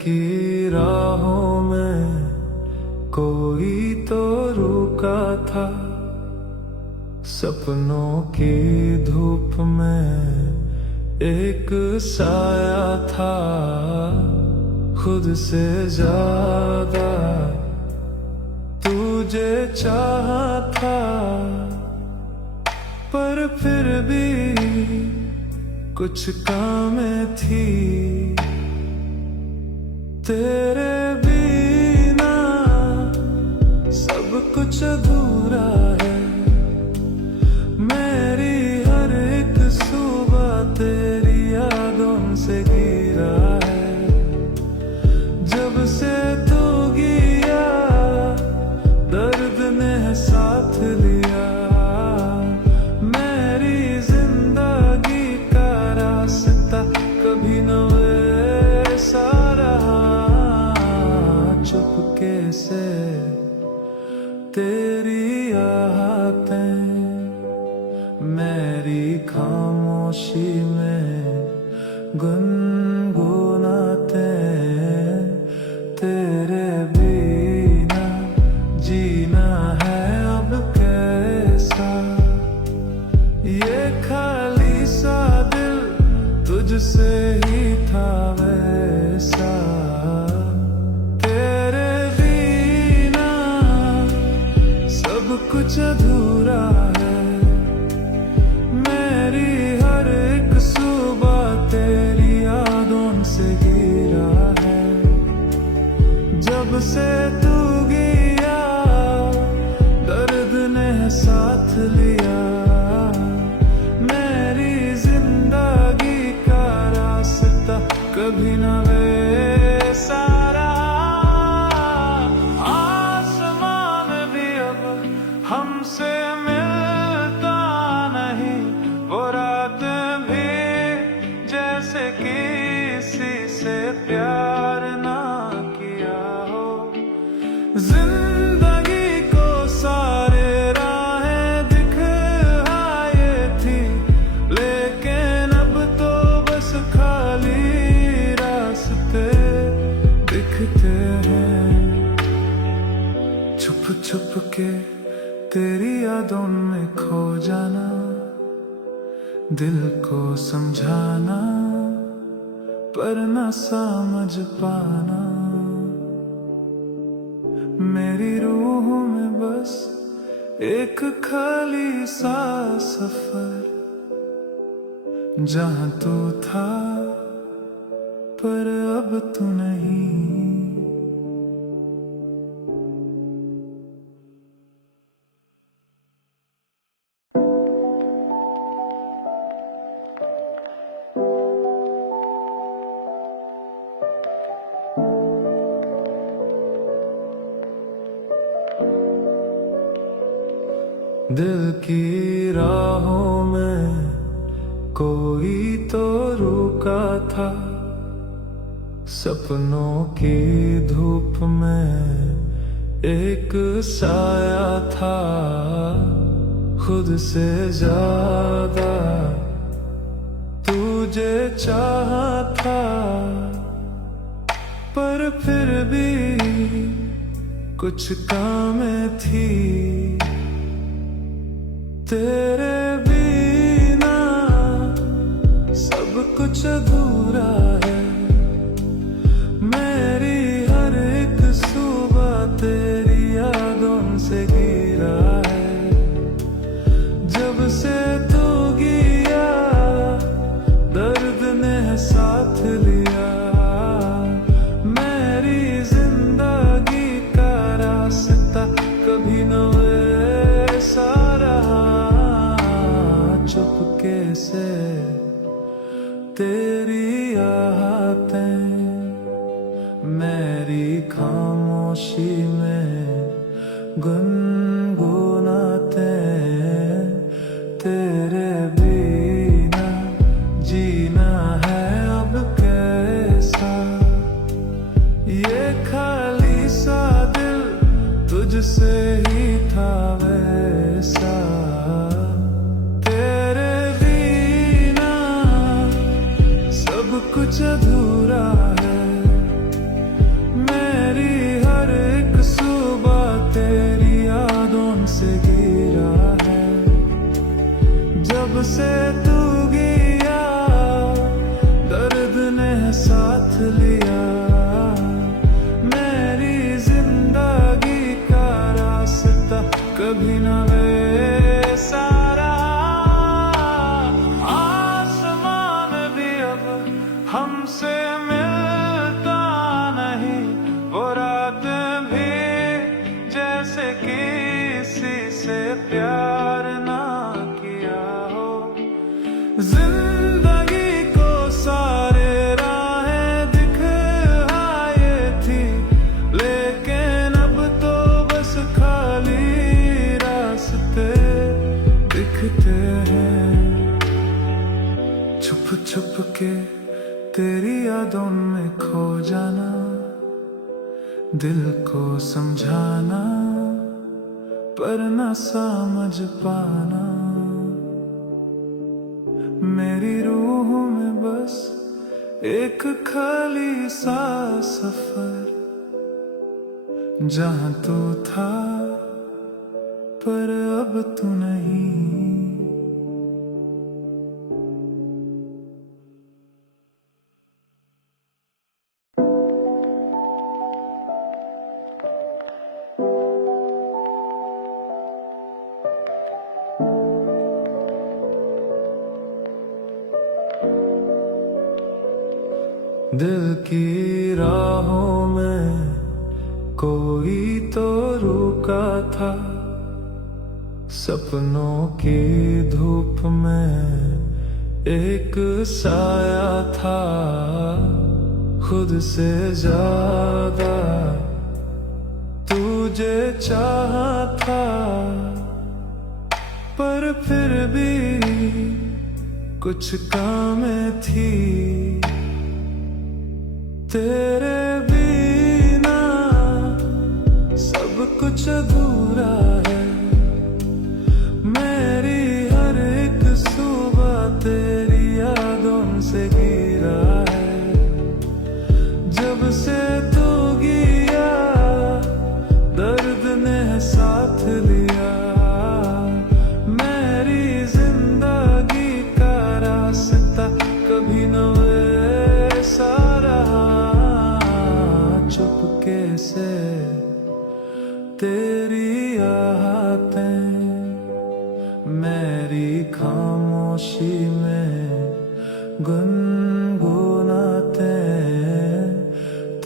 की राहों में कोई तो रुका था, सपनों की धूप में एक साया था। खुद से ज्यादा तुझे चाहा था, पर फिर भी कुछ काम थी। तेरे बिना सब कुछ अधूरा है। मेरी हर एक सुबह तेरी यादों से घिरा है। जब से तू गया दर्द ने साथ लिया। मेरी जिंदगी का रास्ता कभी न वैसा रहा। चुपके से तेरी आहटें मेरी खामोशी में गुनगुनाते। तेरे बिना जीना है अब कैसा। ये खाली सा दिल तुझसे ही था वैसा। तेरे बिना सब कुछ अधूरा है। मेरी हर एक सुबह तेरी यादों से घिरा है। जब से तू गया दर्द ने साथ लिया। मेरी जिंदगी का रास्ता कभी न वैसा रहा। आसमान भी अब हमसे मिलता नहीं। वो रात भी जैसे किसी से प्यार ना किया हो। जिंदगी को सारे राहें दिखाए थी, लेकिन अब तो बस खाली रास्ते दिखते हैं। छुप छुप के तेरी यादों में खो जाना, दिल को समझाना पर न समझ पाना। मेरी रूह में बस एक खाली सा सफर, जहां तू था पर अब तू नहीं। दिल की राहों में कोई तो रुका था, सपनों की धूप में एक साया था। खुद से ज्यादा तुझे चाहा था, पर फिर भी कुछ काम थी। तेरे बिना सब कुछ अधूरा है। मेरी हर एक सुबह तेरी यादों से घिरा है। जब से तू गया दर्द ने साथ लिया। मेरी जिंदगी का रास्ता कभी न वैसा रहा। चुपके से तेरी आहटें मेरी खामोशी में गुनगुनाते। तेरे बिना जीना है अब कैसा। ये खाली सा दिल तुझसे ही था वैसा। तेरे बिना सब कुछ अधूरा है। से तू गया दर्द ने साथ लिया, मेरी जिंदगी का रास्ता कभी न वैसा रहा। आसमान भी अब हमसे मिलता नहीं, वो रात भी जैसे किसी से प्यार ना किया हो। जिंदगी को सारे राहें दिखाए थी, लेकिन अब तो बस खाली रास्ते दिखते हैं। छुप छुप के तेरी यादों में खो जाना, दिल को समझाना पर न समझ पाना। मेरी रूह में बस एक खाली सा सफर, जहां तू था पर अब तू नहीं। दिल की राहों में कोई तो रुका था, सपनों की धूप में एक साया था। खुद से ज्यादा तुझे चाहा था, पर फिर भी कुछ काम थी। तेरे बिना सब कुछ अधूरा है, मेरी हर एक सुबह तेरी यादों से घिरा है। जब से तू गया दर्द ने साथ लिया, मेरी जिंदगी का रास्ता कभी न वैसा रहा। चुपके से तेरी आहटें मेरी खामोशी में गुनगुनाते।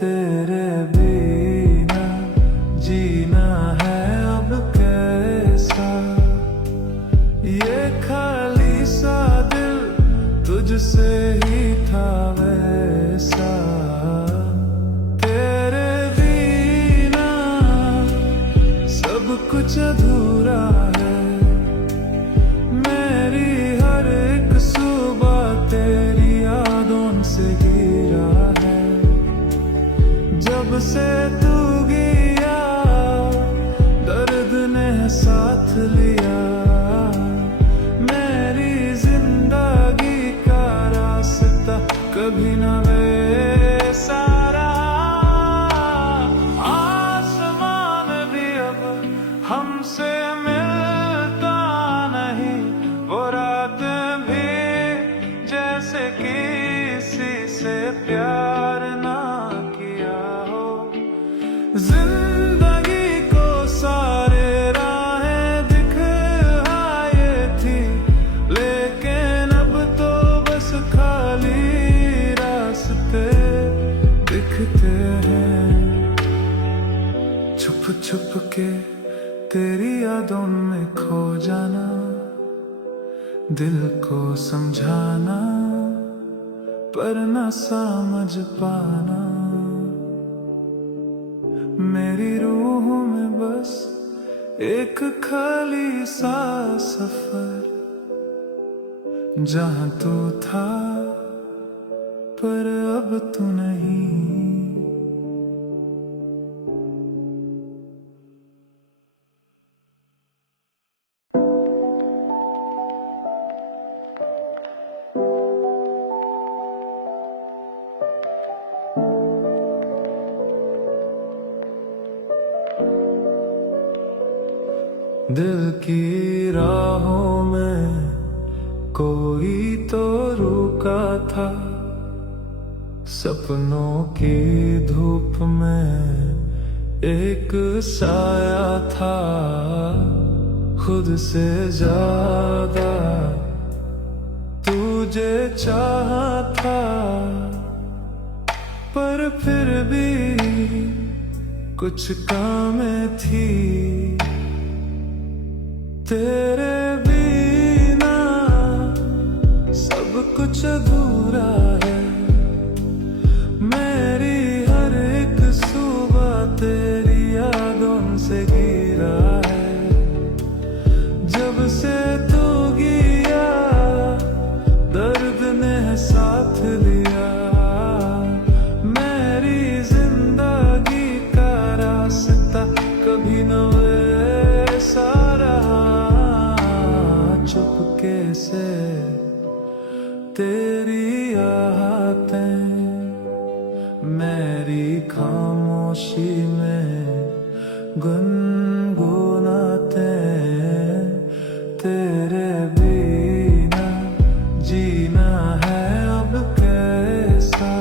तेरे बिना जीना है अब कैसा, ये खाली सा दिल तुझसे ही था वैसा। तेरे बिना सब कुछ अधूरा है, मेरी हर एक सुबह तेरी यादों से घिरा है। जब से तू गया दर्द ने साथ लिया, मेरी जिंदगी का रास्ता कभी न वैसा रहा। आसमान भी अब हमसे मिलता नहीं, वो रात भी जैसे किसी से प्यार ना किया हो। जिंदगी को सारे राहें दिखाए थी, लेकिन अब तो बस खाली रास्ते दिखते हैं। छुप छुप के तेरी यादों में खो जाना, दिल को समझाना पर न समझ पाना। मेरी रूह में बस एक खाली सा सफर, जहां तू था पर अब तू नहीं। दिल की राहों में कोई तो रुका था सपनों की धूप में एक साया था खुद से ज्यादा तुझे चाहा था पर फिर भी कुछ काम थी तेरे बिना सब कुछ अधूरा है मेरी हर एक सुबह तेरी यादों से घिरा है जब से तू गया दर्द ने साथ लिया मेरी जिंदगी का रास्ता कभी न वैसा रहा चुपके से तेरी आहटें मेरी खामोशी में गुनगुनाते तेरे बिना जीना है अब कैसा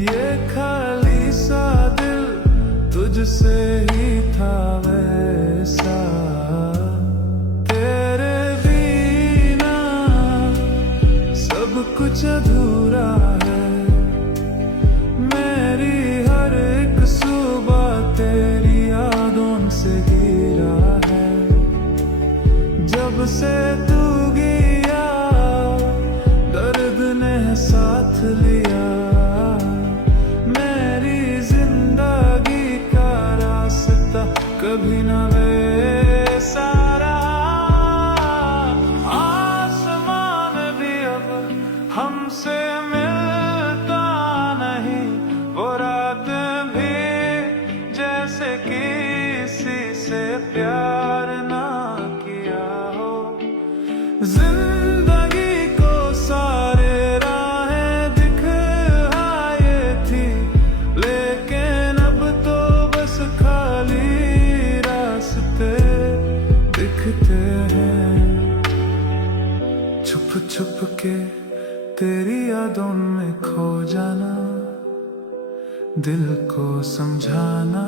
ये खाली सा दिल तुझसे ही था वैसा तेरे बिना सब कुछ अधूरा है मेरी हर एक सुबह तेरी यादों से घिरा है जब से तू गया दर्द ने साथ लिया मेरी जिंदगी का रास्ता कभी न वैसा रहा आसमान भी अब हमसे मिलता नहीं वो रात भी जैसे किसी से प्यार ना किया हो जिंदगी को सारे राहें दिखाए थी लेकिन अब तो बस खाली रास्ते दिखते हैं छुप छुप के तेरी यादों में खो जाना दिल को समझाना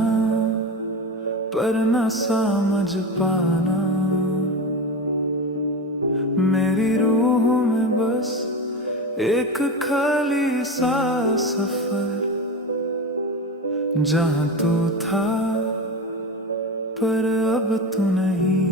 पर न समझ पाना मेरी रूह में बस एक खाली सा सफर जहां तू था पर अब तू नहीं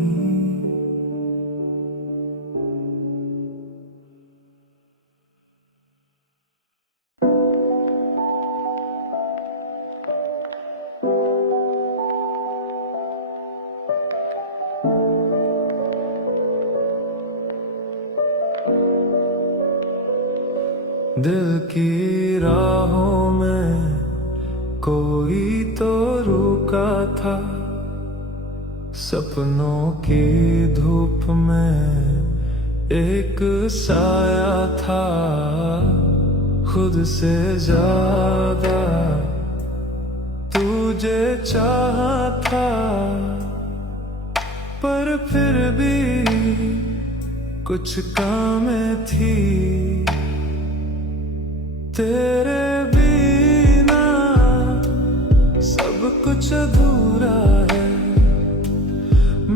दिल की राहों में कोई तो रुका था सपनों की धूप में एक साया था खुद से ज्यादा तुझे चाहा था पर फिर भी कुछ काम थी तेरे बिना सब कुछ अधूरा है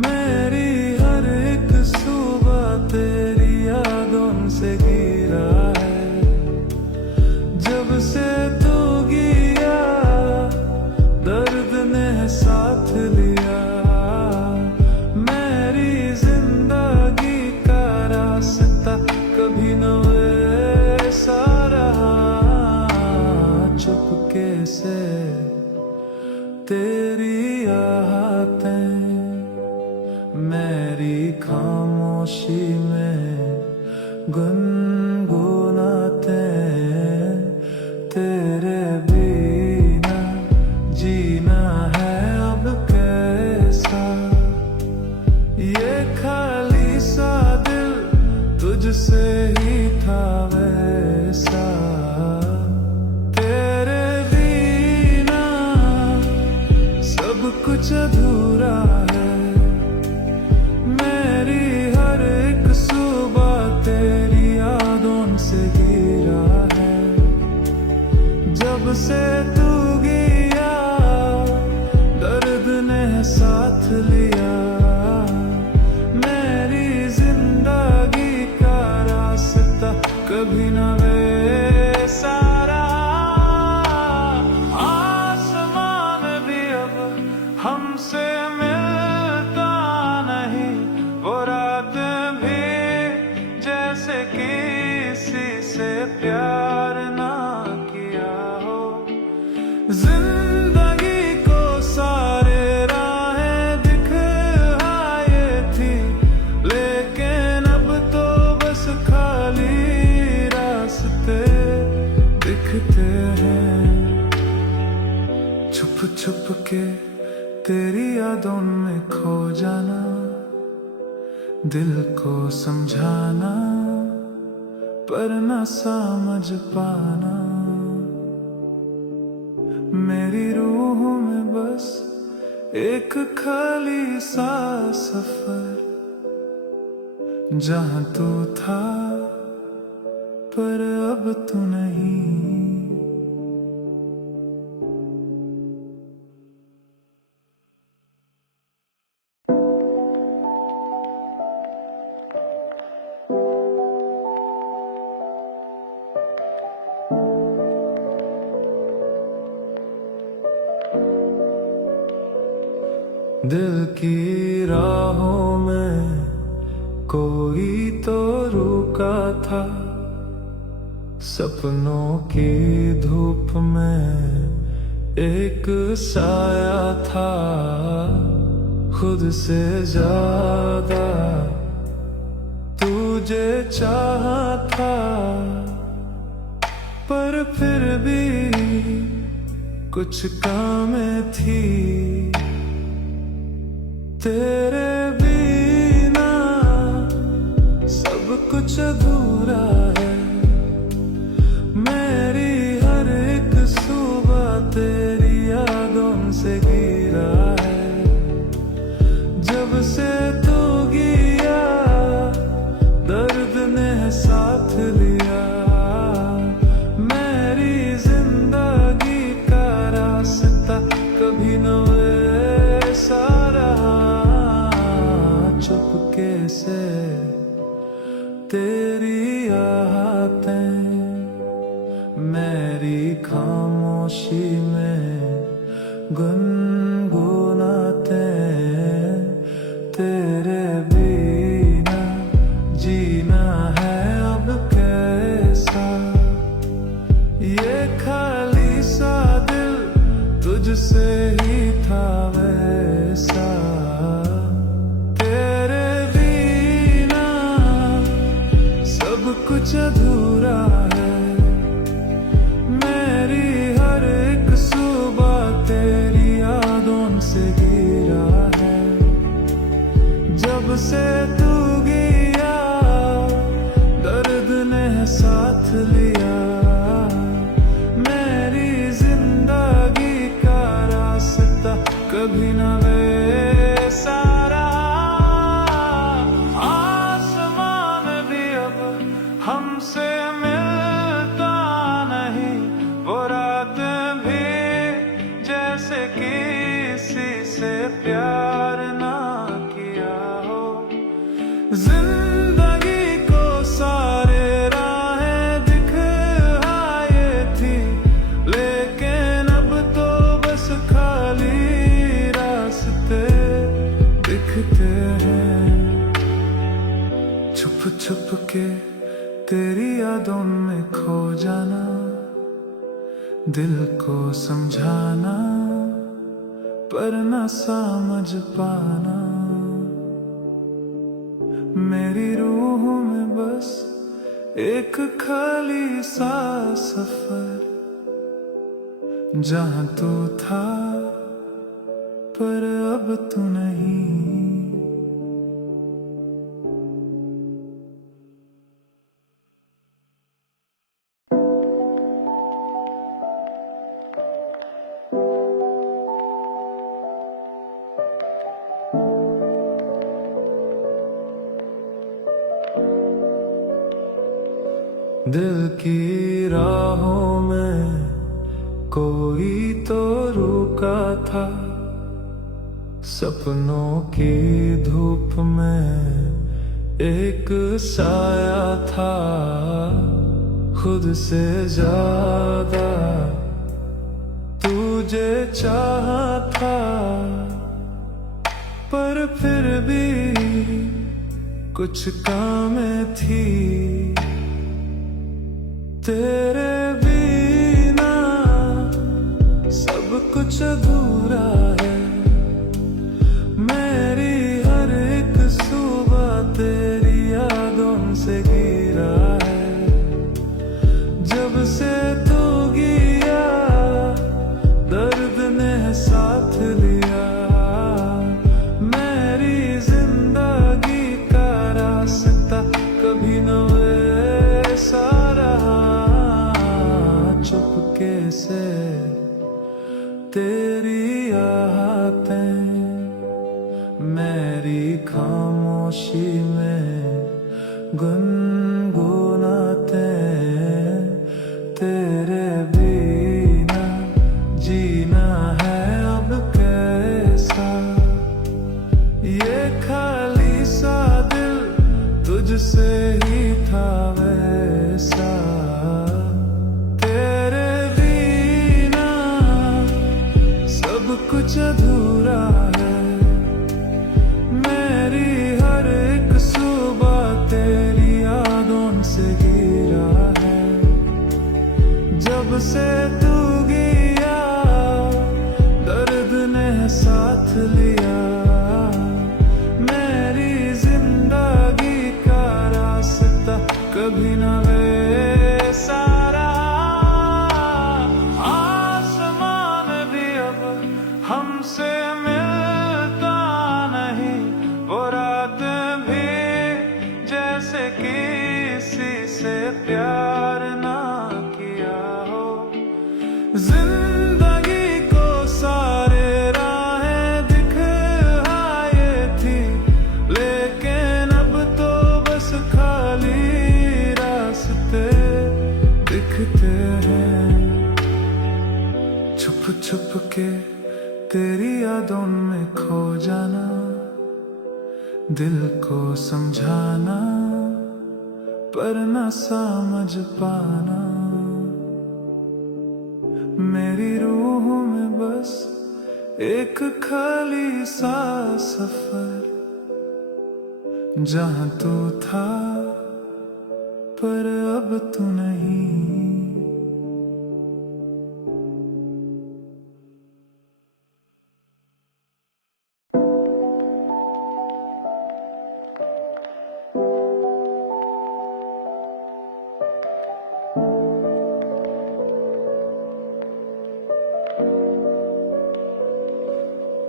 मेरी हर एक सुबह तेरी यादों से घिरा है जब से तू गया दर्द ने साथ लिया मेरी जिंदगी का रास्ता कभी न वैसा रहा चुपके से तेरी आहटें मेरी खामोशी में गुनगुनाते तेरे बिना जीना है अब कैसा ये खाली सा दिल तुझसे ही था वैसा तेरे बिना सब कुछ अधूरा है मेरी हर एक सुबह छुप के तेरी यादों में खो जाना, दिल को समझाना पर न समझ पाना। मेरी रूह में बस एक खाली सा सफर, जहां तू था पर अब तू नहीं। दिल की राहों में कोई तो रुका था, सपनों की धूप में एक साया था। खुद से ज्यादा तुझे चाहा था, पर फिर भी कुछ कमी थी। तेरे बिना सब कुछ अधूरा है, मेरी हर एक सुबह तेरी यादों से घिरा है। जब से तू गया दर्द ने साथ लिया, मेरी जिंदगी का रास्ता कभी न वैसा रहा। चुपके से तेरी आहटें मेरी खामोशी में गुनगुनाते। तेरे बिना जीना है अब कैसा, ये खाली सा दिल तुझसे ही था वैसा। कुछ अधूरा है, मेरी हर एक सुबह तेरी यादों से घिरा है। जब से तू गया दर्द ने साथ लिया, मेरी जिंदगी का रास्ता कभी न वैसा रहा। हमसे मिलता नहीं, वो रात भी जैसे किसी से प्यार ना किया हो। जिंदगी को सारे राहें दिखाए थी, लेकिन अब तो बस खाली रास्ते दिखते हैं। छुप छुप के तेरी यादों में खो जाना, दिल को समझाना पर न समझ पाना। मेरी रूह में बस एक खाली सा सफर, जहां तू था पर अब तू नहीं। दिल की राहों में कोई तो रुका था, सपनों की धूप में एक साया था। खुद से ज्यादा तुझे चाहा था, पर फिर भी कुछ कमी थी। तेरे बिना सब कुछ अधूरा है, मेरी हर एक सुबह तेरी यादों से घिरा है। जब से तू गया दर्द ने तेरी आहटें मेरी खामोशी में गुनगुनाते। तेरे बिना जीना है अब कैसा, ये खाली सा दिल तुझसे ही था वैसा। तेरे बिना सब कुछ अधूरा है, मेरी हर एक सुबह तेरी यादों से घिरा है। जब से तू गया दर्द ने साथ लिया, मेरी जिंदगी का रास्ता कभी न वैसा रहा। आसमान भी अब हमसे मिलता नहीं, वो रात भी जैसे किसी से प्यार ना किया हो। जिंदगी को सारे राहें दिखाए थी, लेकिन अब तो बस खाली रास्ते दिखते हैं। छुप छुप के तेरी यादों में खो जाना, दिल को समझाना पर न समझ पाना। मेरी रूह में बस एक खाली सा सफर, जहां तू था पर अब तू नहीं।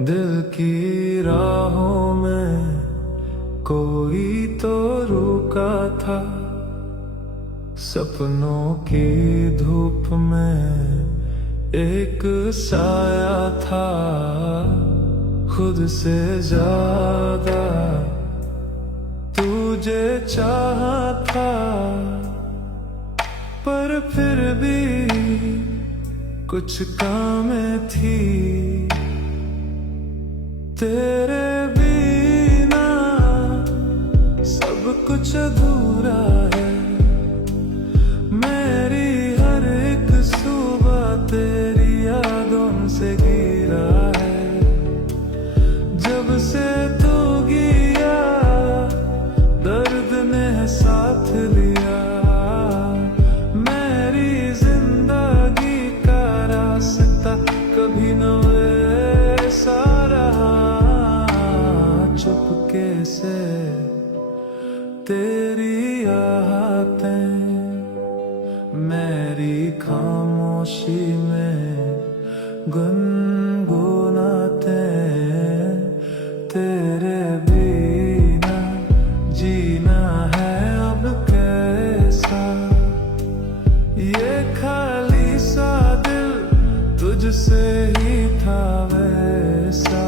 दिल की राहों में कोई तो रुका था, सपनों की धूप में एक साया था। खुद से ज्यादा तुझे चाहा था, पर फिर भी कुछ कमी थी। तेरे बिना सब कुछ अधूरा है, मेरी हर एक सुबह तेरी यादों से घिरा है। जब से तू गया दर्द ने साथ लिया, मेरी जिंदगी का रास्ता कभी न वैसा रहा। चुपके से तेरी आहटें मेरी खामोशी में गुनगुनाते। तेरे बिना जीना है अब कैसा, ये खाली सा दिल तुझसे ही था वैसा।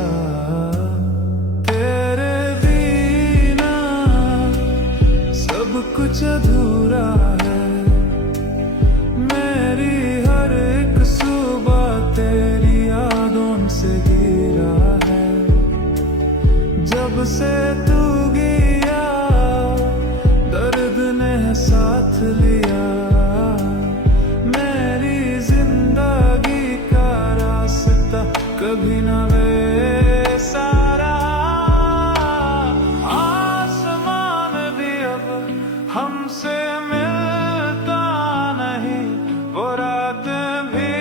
कुछ अधूरा है, मेरी हर एक सुबह तेरी यादों से घिरा है। जब से तू गया दर्द ने साथ लिया, मेरी जिंदगी का रास्ता कभी न वैसा रहा। आसमान भी अब हमसे मिलता नहीं, वो रात भी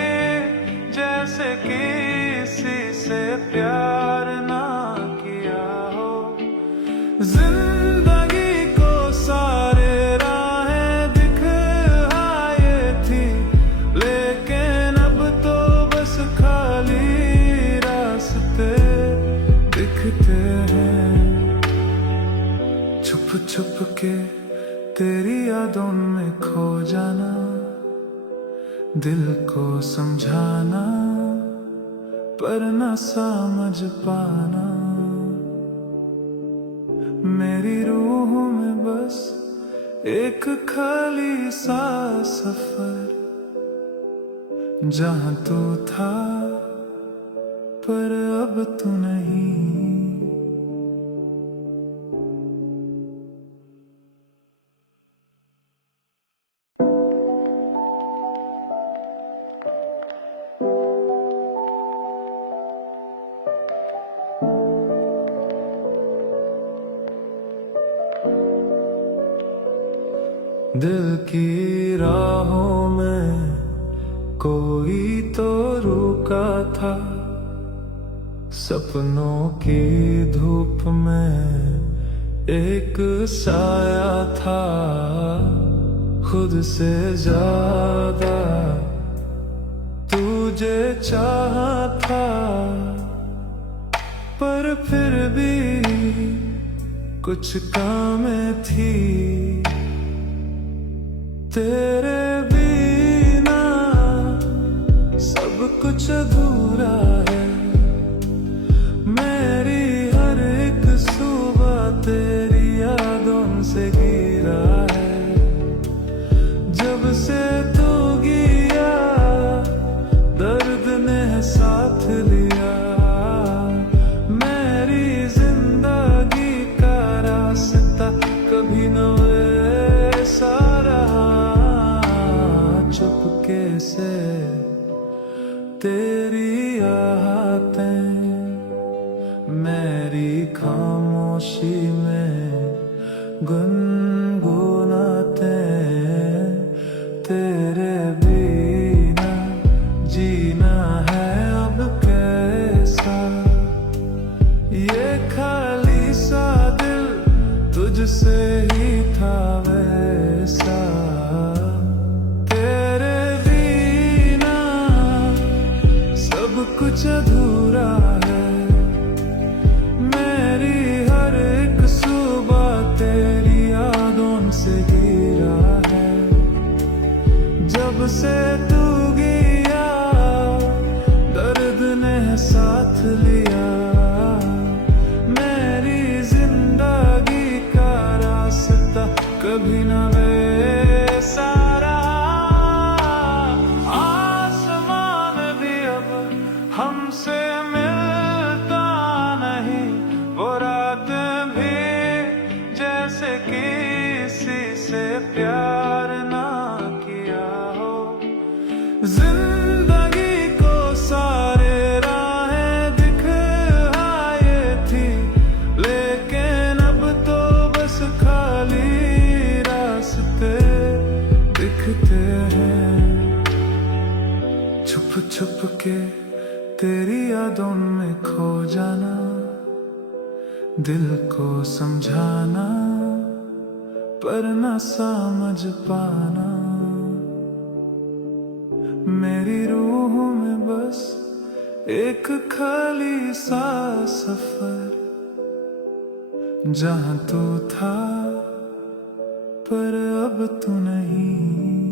जैसे किसी से प्यार ना किया हो। जिंदगी को सारे राहें दिखाए थी, लेकिन अब तो बस खाली रास्ते दिखते हैं। छुप छुप के तेरी यादों में खो जाना, दिल को समझाना पर न समझ पाना। मेरी रूह में बस एक खाली सा सफर, जहां तू था पर अब तू नहीं। दिल की राहों में कोई तो रुका था, सपनों की धूप में एक साया था। खुद से ज्यादा तुझे चाहा था, पर फिर भी कुछ कमी थी। तेरे बिना सब कुछ अधूरा है। मेरी हर एक सुबह तेरी यादों से घिरा है। जब से तू गया दर्द ने साथ लिया। मेरी जिंदगी का रास्ता कभी न वैसा रहा। चुपके से तेरी आहटें मेरी खामोशी में गुनगुनाते। तेरे बिना जीना है अब कैसा। ये खाली सा दिल तुझसे ही था वैसा। कुछ अधूरा है। मेरी हर एक सुबह तेरी यादों से घिरा है। जब से तू गया दर्द ने साथ लिया। मेरी जिंदगी का रास्ता कभी न वैसा रहा। हमसे मिलता नहीं वो रात भी, जैसे किसी से प्यार ना किया हो। जिंदगी को सारे राहें दिखाई थी, लेकिन अब तो बस खाली रास्ते दिखते हैं। छुप छुप के तेरी यादों में खो जाना, दिल को समझाना पर न समझ पाना। मेरी रूह में बस एक खाली सा सफर, जहां तू था पर अब तू नहीं।